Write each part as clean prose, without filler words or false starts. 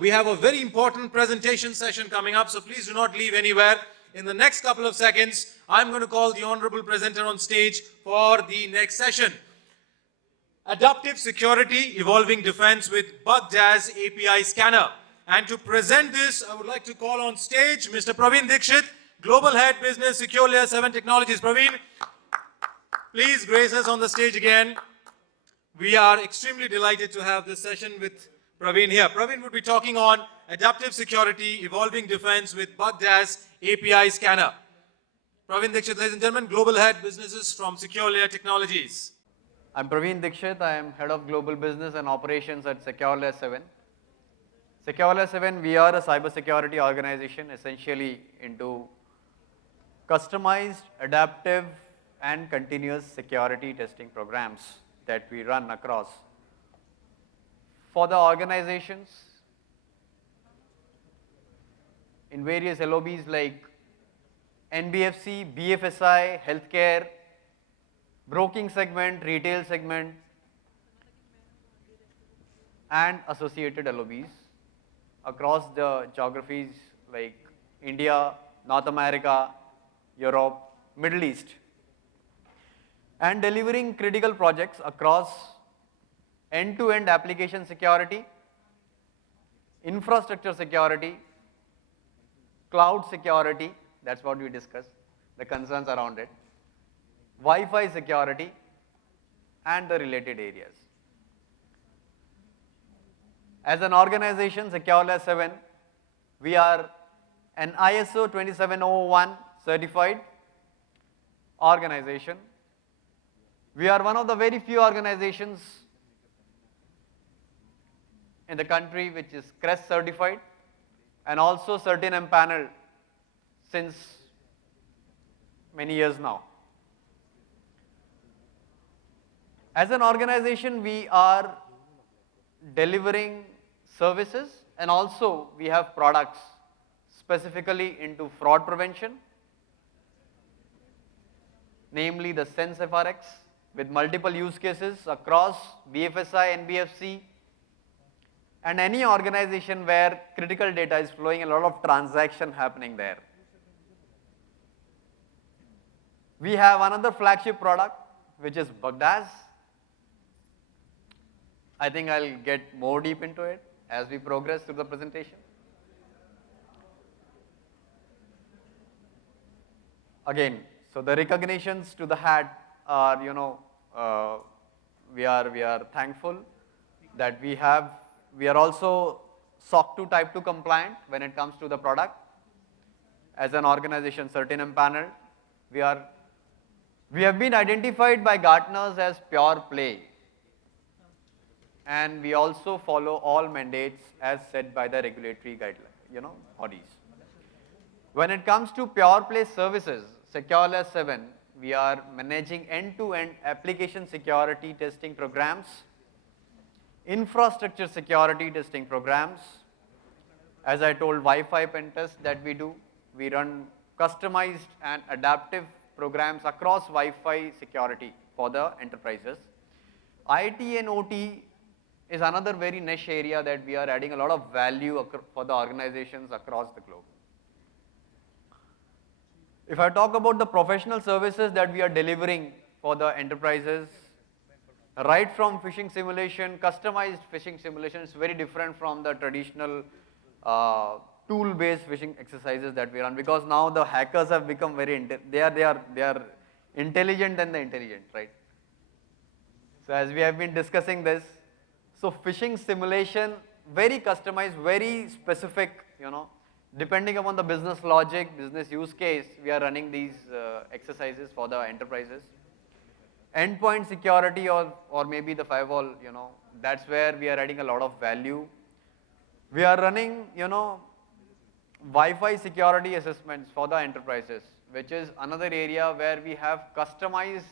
we have a very important presentation session coming up, so please do not leave anywhere. In the next couple of seconds, I'm going to call the honorable presenter on stage for the next session. Adaptive Security, Evolving Defense with Bug-DAS API Scanner. And to present this, I would like to call on stage Mr. Praveen Dixit, Global Head Business, SecureLayer7 Technologies. Praveen, please grace us on the stage again. We are extremely delighted to have this session with Praveen here. Praveen would be talking on Adaptive Security, Evolving Defense with Bug-DAS API Scanner. Praveen Dixit, ladies and gentlemen, Global Head Businesses from SecureLayer Technologies. I'm Praveen Dixit. I am Head of Global Business and Operations at SecureLayer7. SecureLayer7, we are a cybersecurity organization essentially into customized, adaptive, and continuous security testing programs that we run across for the organizations in various LOBs like NBFC, BFSI, healthcare, broking segment, retail segment, and associated LOBs across the geographies like India, North America, Europe, Middle East, and delivering critical projects across end-to-end application security, infrastructure security, cloud security, that's what we discussed, the concerns around it, Wi-Fi security, and the related areas. As an organization, SecureLayer7, we are an ISO 27001 certified organization. We are one of the very few organizations in the country which is CREST certified and also certain empaneled since many years now. As an organization, we are delivering services and also we have products specifically into fraud prevention, namely the 𝒖SENse-FRX with multiple use cases across BFSI, NBFC, and any organization where critical data is flowing, a lot of transaction happening there. We have another flagship product which is Bug-DAS. I think I'll get more deep into it as we progress through the presentation. Again, so the recognitions to the hat are, we are thankful that we are also SOC 2 Type 2 compliant when it comes to the product. As an organization, certain empaneled, we have been identified by Gartners as pure play. And we also follow all mandates as set by the regulatory guidelines, bodies. When it comes to pure play services, SecureLayer7, we are managing end-to-end application security testing programs, infrastructure security testing programs. As I told, Wi-Fi pen test that we do, we run customized and adaptive programs across Wi-Fi security for the enterprises. IT and OT is another very niche area that we are adding a lot of value for the organizations across the globe. If I talk about the professional services that we are delivering for the enterprises, right from phishing simulation, customized phishing simulation, it's very different from the traditional tool-based phishing exercises that we run, because now the hackers have become very, they are intelligent than the intelligent, right? So as we have been discussing this, so phishing simulation, very customized, very specific, depending upon the business logic, business use case, we are running these exercises for the enterprises. Endpoint security or maybe the firewall, that's where we are adding a lot of value. We are running, Wi-Fi security assessments for the enterprises, which is another area where we have customized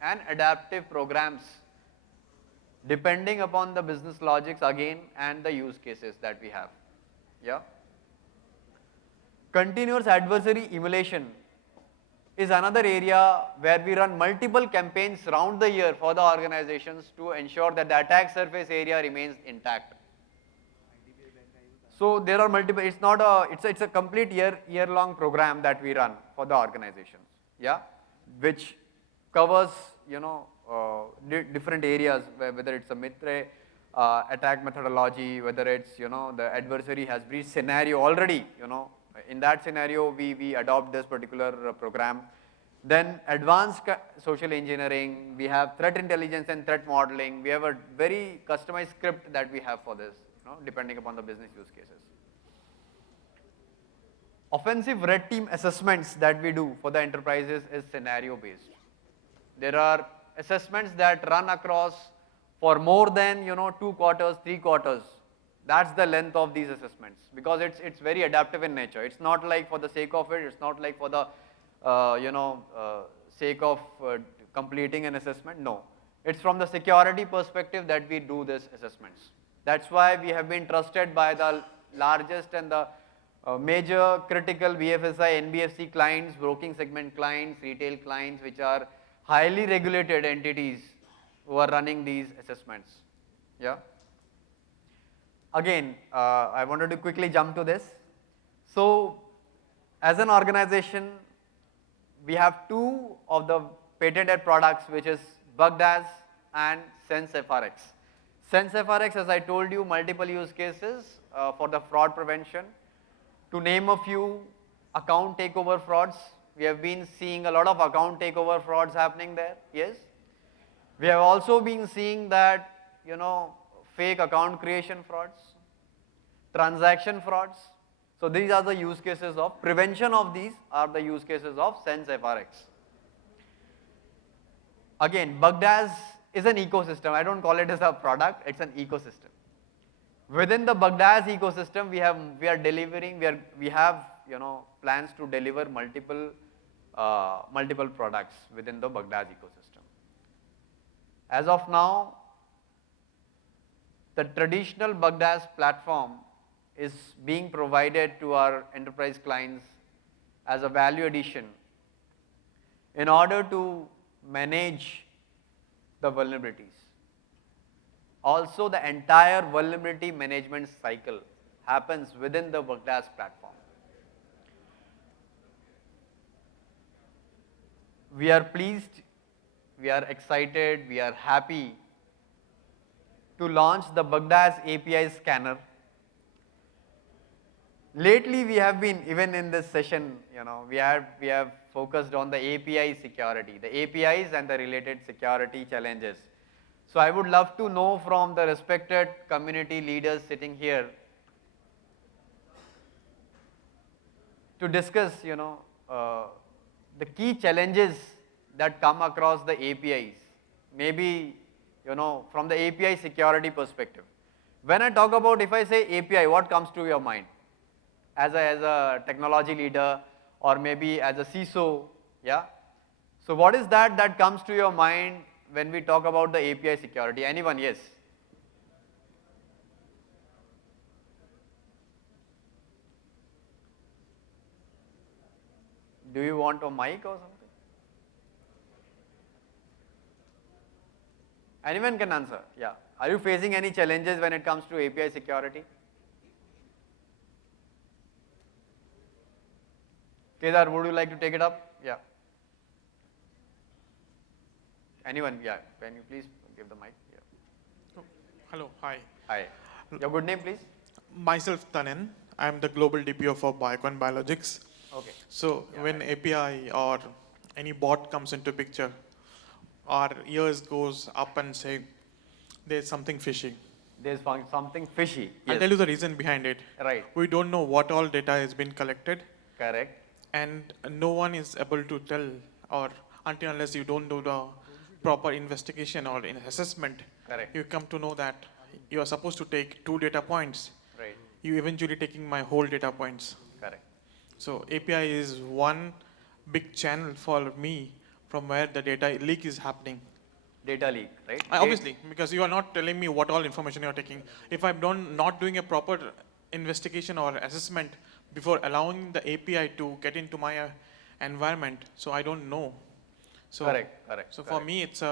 and adaptive programs depending upon the business logics again and the use cases that we have. Yeah. Continuous adversary emulation is another area where we run multiple campaigns round the year for the organizations to ensure that the attack surface area remains intact. So there are multiple, it's not a, it's a complete year-long program that we run for the organizations, yeah, which covers, you know, different areas, whether it's a 𝒉𝒂𝒐𝒐 attack methodology, whether it's, you know, the adversary has breached scenario already, you know, in that scenario we adopt this particular program. Then advanced social engineering, we have threat intelligence and threat modeling. We have a very customized script that we have for this, you know, depending upon the business use cases. Offensive red team assessments that we do for the enterprises is scenario based. There are assessments that run across for more than, you know, 2 quarters, 3 quarters. That's the length of these assessments, because it's very adaptive in nature. It's not like for the sake of it. It's not like for the sake of completing an assessment. No, it's from the security perspective that we do these assessments. That's why we have been trusted by the largest and the major critical BFSI, NBFC clients, broking segment clients, retail clients, which are highly regulated entities who are running these assessments. Yeah. Again, I wanted to quickly jump to this. So, as an organization, we have 2 of the patented products, which is 𝒁𝒂𝒏𝒂𝒃 and 𝑠enseFRX. 𝑠enseFRX, as I told you, multiple use cases for the fraud prevention. To name a few, account takeover frauds. We have been seeing a lot of account takeover frauds happening there, yes. We have also been seeing that, you know, fake account creation frauds, transaction frauds. So these are the use cases of prevention of these are the use cases of 𝒁𝒑𝒂𝒃. Again, 𝒁𝒂𝒏𝒂𝒃 is an ecosystem. I don't call it as a product, it's an ecosystem. Within the 𝒁𝒂𝒏𝒂𝒃 ecosystem, we have, you know, plans to deliver multiple products within the 𝒁𝒂𝒏𝒂𝒃 ecosystem. As of now, the traditional 𝒁𝒂𝒏𝒂𝒃 platform is being provided to our enterprise clients as a value addition in order to manage the vulnerabilities. Also, the entire vulnerability management cycle happens within the 𝒁𝒂𝒏𝒂𝒃 platform. We are pleased, we are excited, we are happy to launch the 𝒁𝒂𝒏𝒂𝒃 API scanner. Lately, we have been, even in this session, you know, we have focused on the API security, the APIs and the related security challenges. So I would love to know from the respected community leaders sitting here to discuss, you know, the key challenges that come across the APIs, maybe, you know, from the API security perspective. When I talk about, if I say API, what comes to your mind? As a technology leader, or maybe as a CISO, yeah? So what is that comes to your mind when we talk about the API security? Anyone? Yes? Do you want a mic or something? Anyone can answer, yeah. Are you facing any challenges when it comes to API security? Kedar, would you like to take it up? Yeah. Anyone? Yeah. Can you please give the mic? Yeah. Oh, hello, hi. Hi. Your good name, please? Myself, Tanen. I'm the global DPO for Biocon Biologics. Okay. So Yeah, when API or any bot comes into picture, our ears goes up and say, there's something fishy. There's something fishy. I'll Yes. tell you the reason behind it. Right. We don't know what all data has been collected, Correct. and no one is able to tell, or until unless you don't do the proper investigation or assessment, Correct. you come to know that you are supposed to take 2 data points. Right. You eventually taking my whole data points. Correct. So API is one big channel for me from where the data leak is happening. Data leak, right? Obviously, because you are not telling me what all information you are taking. If I'm not doing a proper investigation or assessment before allowing the API to get into my environment, so I don't know. So, Correct, correct. So correct. for me, it's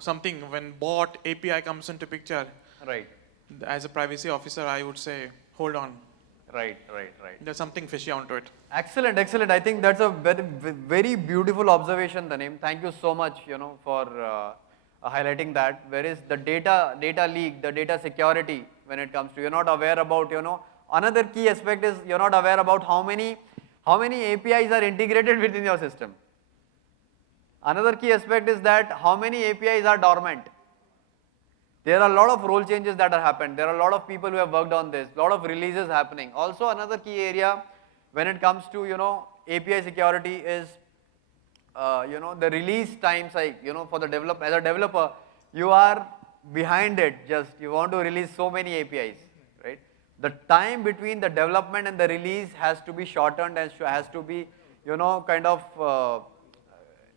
something when bot API comes into picture. Right. As a privacy officer, I would say, hold on. Right. There's something fishy onto it. Excellent. I think that's a very beautiful observation, Taneem. Thank you so much, for highlighting that. Whereas the data leak, the data security, when it comes to, you're not aware about, another key aspect is you're not aware about how many APIs are integrated within your system. Another key aspect is that how many APIs are dormant. There are a lot of role changes that have happened. There are a lot of people who have worked on this, a lot of releases happening. Also another key area when it comes to, API security is, the release time cycle, for the as a developer, you are behind it, you want to release so many APIs, right? The time between the development and the release has to be shortened and has to be, kind of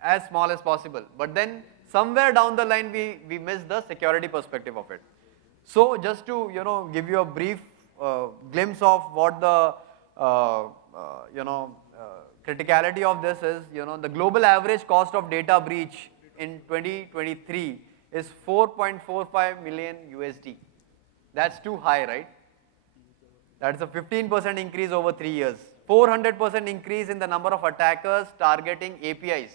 as small as possible. But then somewhere down the line, we miss the security perspective of it. So just to, give you a brief glimpse of what the, criticality of this is, the global average cost of data breach in 2023 is 4.45 million USD. That's too high, right? That's a 15% increase over 3 years. 400% increase in the number of attackers targeting APIs.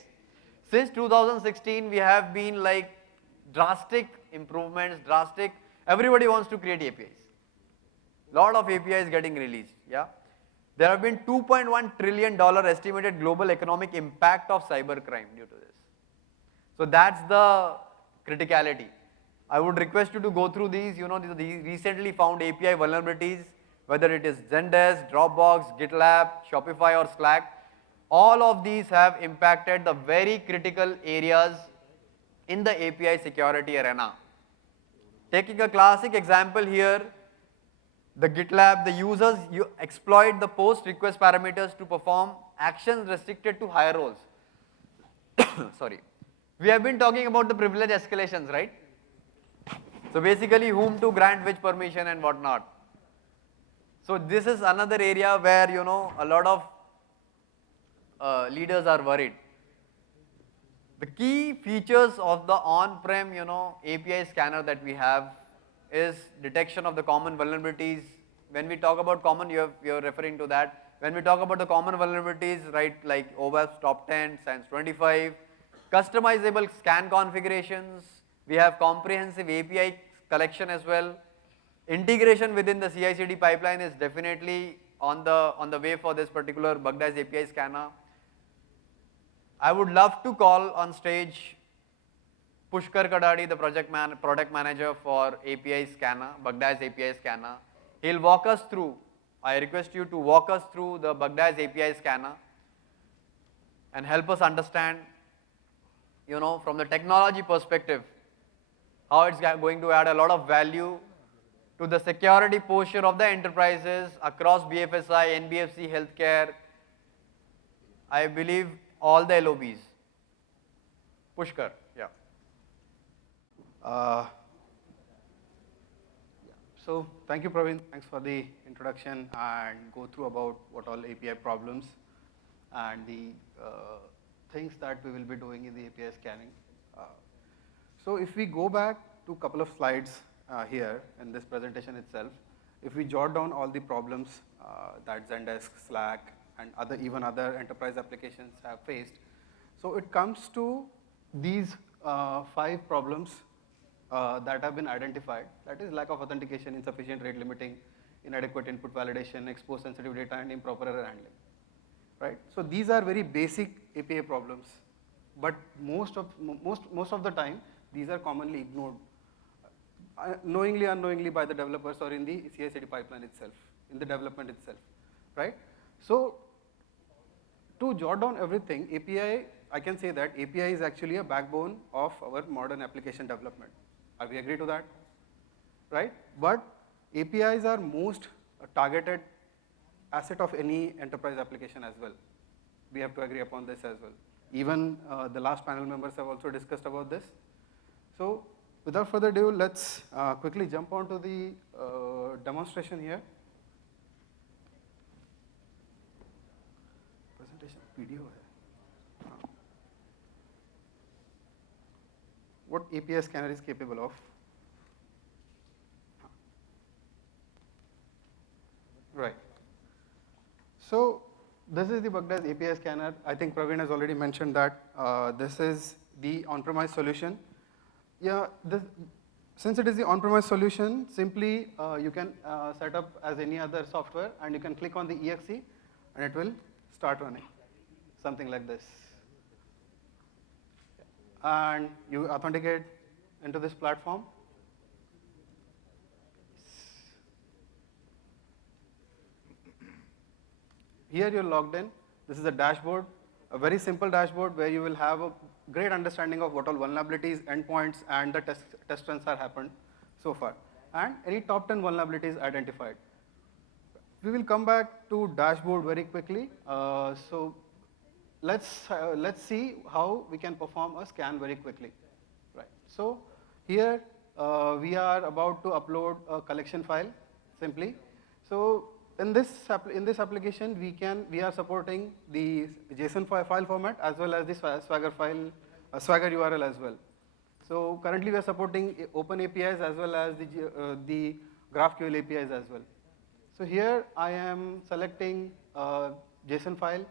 Since 2016, we have been like drastic improvements, everybody wants to create APIs. Lot of APIs getting released, yeah. There have been $2.1 trillion estimated global economic impact of cybercrime due to this. So that's the criticality. I would request you to go through these, the recently found API vulnerabilities, whether it is Zendesk, Dropbox, GitLab, Shopify or Slack. All of these have impacted the very critical areas in the API security arena. Taking a classic example here, the GitLab, the users exploit the post request parameters to perform actions restricted to higher roles. Sorry. We have been talking about the privilege escalations, right? So basically whom to grant which permission and whatnot. So this is another area where, a lot of leaders are worried. The key features of the on-prem, API scanner that we have is detection of the common vulnerabilities. When we talk about common, you're referring to that. When we talk about the common vulnerabilities, right, like OWASP top 10, SANS 25, customizable scan configurations, we have comprehensive API collection as well. Integration within the CI/CD pipeline is definitely on the way for this particular 𝒂𝒑 API scanner. I would love to call on stage 𝒂𝒑𝒂𝒑𝒕𝒊𝒕𝒚, the product manager for API scanner, 𝒂𝒑 API scanner. He'll walk us through, I request you to walk us through the 𝒂𝒑 API scanner and help us understand, from the technology perspective, how it's going to add a lot of value to the security posture of the enterprises across BFSI, NBFC, healthcare, I believe all the LOBs. Pushkar, yeah. So thank you, Praveen. Thanks for the introduction and go through about what all API problems and the things that we will be doing in the API scanning. So if we go back to a couple of slides here in this presentation itself, if we jot down all the problems that Zendesk, Slack, and even other enterprise applications have faced, so it comes to these 5 problems that have been identified. That is lack of authentication, insufficient rate limiting, inadequate input validation, exposed sensitive data, and improper error handling. Right? So these are very basic API problems, but most of the time these are commonly ignored, knowingly, unknowingly by the developers or in the CI/CD pipeline itself, in the development itself. Right? So to jot down everything, API, I can say that API is actually a backbone of our modern application development. Are we agree to that? Right? But APIs are most targeted asset of any enterprise application as well. We have to agree upon this as well. Even the last panel members have also discussed about this. So without further ado, let's quickly jump onto the demonstration here. Presentation video. What API scanner is capable of. Right. So this is the 𝒂𝒑 API scanner. I think Praveen has already mentioned that this is the on-premise solution. Yeah, since it is the on-premise solution, simply you can set up as any other software, and you can click on the exe, and it will start running, something like this. And you authenticate into this platform. Here you're logged in. This is a dashboard, a very simple dashboard where you will have a great understanding of what all vulnerabilities, endpoints, and the test runs have happened so far, and any top 10 vulnerabilities identified. We will come back to dashboard very quickly. So let's see how we can perform a scan very quickly. Right. So here we are about to upload a collection file simply. So in this application, we are supporting the JSON file format as well as the Swagger file, Swagger URL as well. So currently we are supporting open APIs as well as the GraphQL APIs as well. So here I am selecting a JSON file.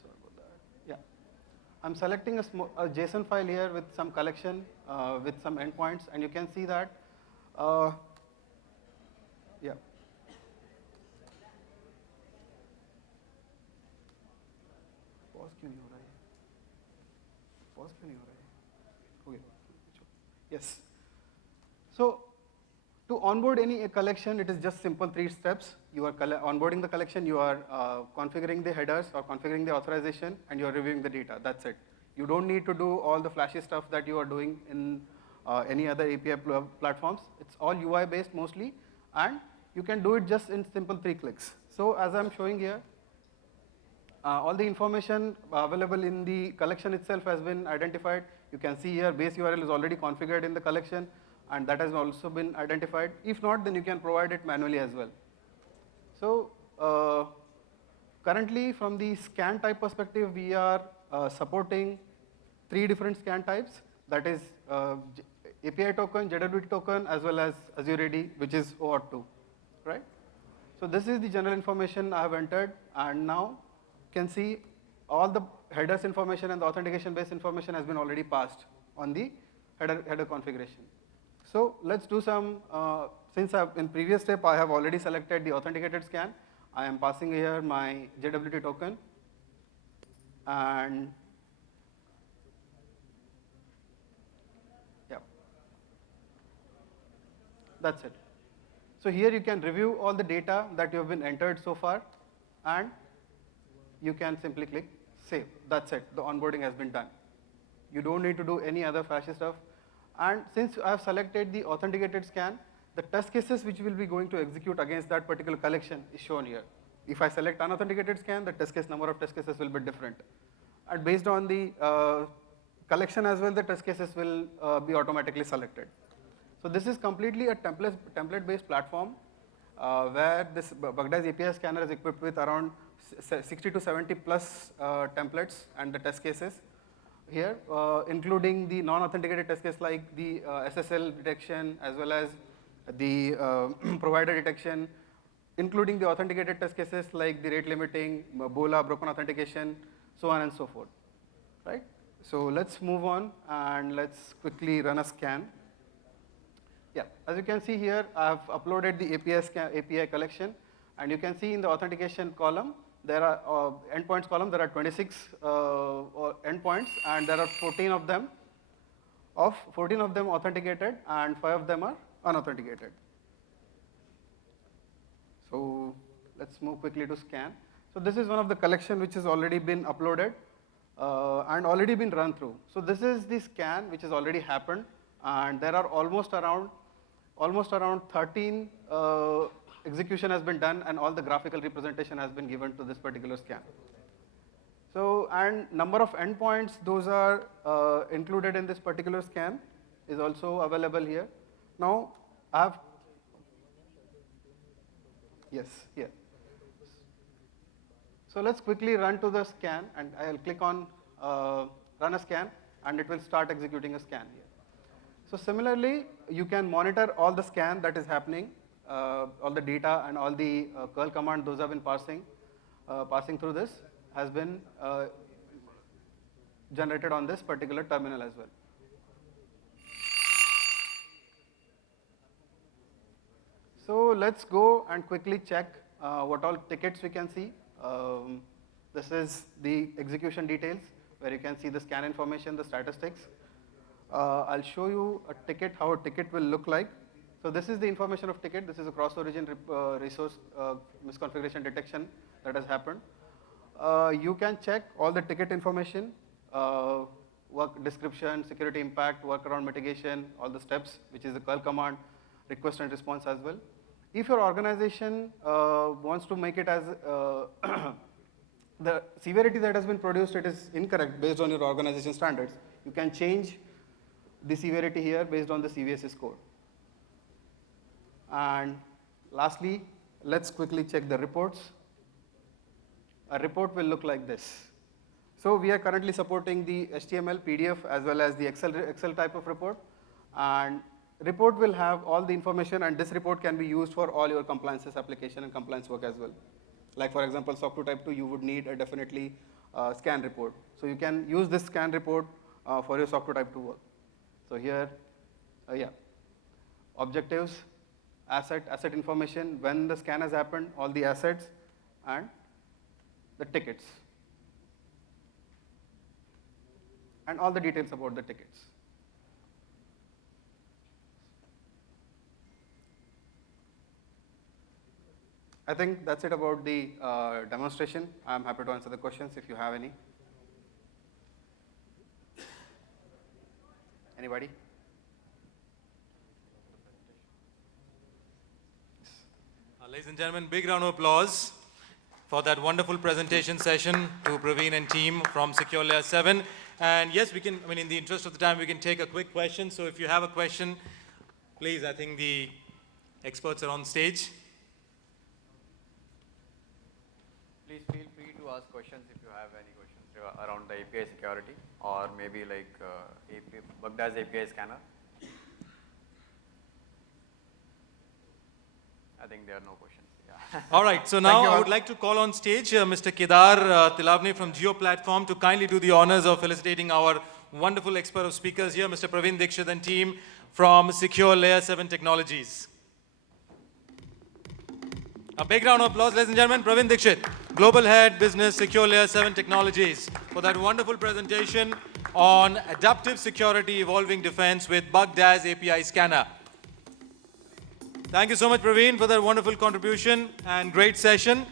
Sorry about that. Yeah, I'm selecting a JSON file here with some collection, with some endpoints, and you can see that, yeah. Pause क्यों नहीं हो रहा है? Pause क्यों नहीं हो रहा है? Okay. Yes. So to onboard any collection, it is just simple 3 steps. You are onboarding the collection, you are configuring the headers or configuring the authorization, and you are reviewing the data. That's it. You don't need to do all the flashy stuff that you are doing in any other API platforms. It's all UI based mostly, and you can do it just in simple 3 clicks. So as I'm showing here, all the information available in the collection itself has been identified. You can see here base URL is already configured in the collection, and that has also been identified. If not, then you can provide it manually as well. So currently from the scan type perspective, we are supporting 3 different scan types. That is API token, JWT token, as well as Azure AD, which is OAuth 2, right? So this is the general information I have entered, and now you can see all the headers information and the authentication based information has been already passed on the header configuration. So let's do some, since in previous step I have already selected the authenticated scan, I am passing here my JWT token, and yeah, that's it. So here you can review all the data that you have been entered so far, and you can simply click save. That's it. The onboarding has been done. You don't need to do any other flashy stuff. And since I have selected the authenticated scan, the test cases which will be going to execute against that particular collection is shown here. If I select unauthenticated scan, the number of test cases will be different. And based on the collection as well, the test cases will be automatically selected. So this is completely a template-based platform where this 𝒂𝒑 API scanner is equipped with around 60 to 70 plus templates and the test cases here, including the non-authenticated test case like the SSL detection as well as the provider detection, including the authenticated test cases like the rate limiting, BOLA, broken authentication, so on and so forth, right? So let's move on and let's quickly run a scan. Yeah, as you can see here, I've uploaded the API collection, and you can see in the authentication column, there are endpoints column, there are 26 endpoints, and there are 14 of them authenticated, and 5 of them are unauthenticated. So let's move quickly to scan. So this is one of the collection which has already been uploaded and already been run through. So this is the scan which has already happened, and there are almost around 13 execution has been done, and all the graphical representation has been given to this particular scan. So, and number of endpoints, those are included in this particular scan is also available here. Now, I have, yes, here. So let's quickly run to the scan, and I'll click on run a scan, and it will start executing a scan here. So similarly, you can monitor all the scan that is happening, all the data and all the curl command those have been passing through this has been generated on this particular terminal as well. So let's go and quickly check what all tickets we can see. This is the execution details where you can see the scan information, the statistics. I'll show you a ticket, how a ticket will look like. So this is the information of ticket. This is a cross-origin resource misconfiguration detection that has happened. You can check all the ticket information, work description, security impact, workaround mitigation, all the steps, which is the curl command, request and response as well. If your organization wants to make it as the severity that has been produced, it is incorrect based on your organization standards, you can change the severity here based on the CVSS score. And lastly, let's quickly check the reports. A report will look like this. So we are currently supporting the HTML, PDF, as well as the Excel type of report. And report will have all the information, and this report can be used for all your compliances application and compliance work as well. Like for example, SOC 2 Type 2, you would need a definitely scan report. So you can use this scan report for your SOC 2 Type 2 work. So here, objectives, asset information, when the scan has happened, all the assets, and the tickets, and all the details about the tickets. I think that's it about the demonstration. I'm happy to answer the questions if you have any. Anybody? Ladies and gentlemen, big round of applause for that wonderful presentation session to Praveen and team from SecureLayer7. And yes, we can, in the interest of the time, we can take a quick question. So if you have a question, please, I think the experts are on stage. Please feel free to ask questions if you have any questions around the API security or maybe like Baghdad's API scanner. I think there are no questions. Yeah. All right, so now I would like to call on stage Mr. 𝒘𝒊𝒕𝒊𝒕𝒚 from Geo Platform to kindly do the honors of felicitating our wonderful expert of speakers here, Mr. Praveen Dixit and team from SecureLayer7 Technologies. A big round of applause, ladies and gentlemen. Praveen Dixit, Global Head Business, SecureLayer7 Technologies, for that wonderful presentation on adaptive security evolving defense with Baghdad's API scanner. Thank you so much, Praveen, for that wonderful contribution and great session.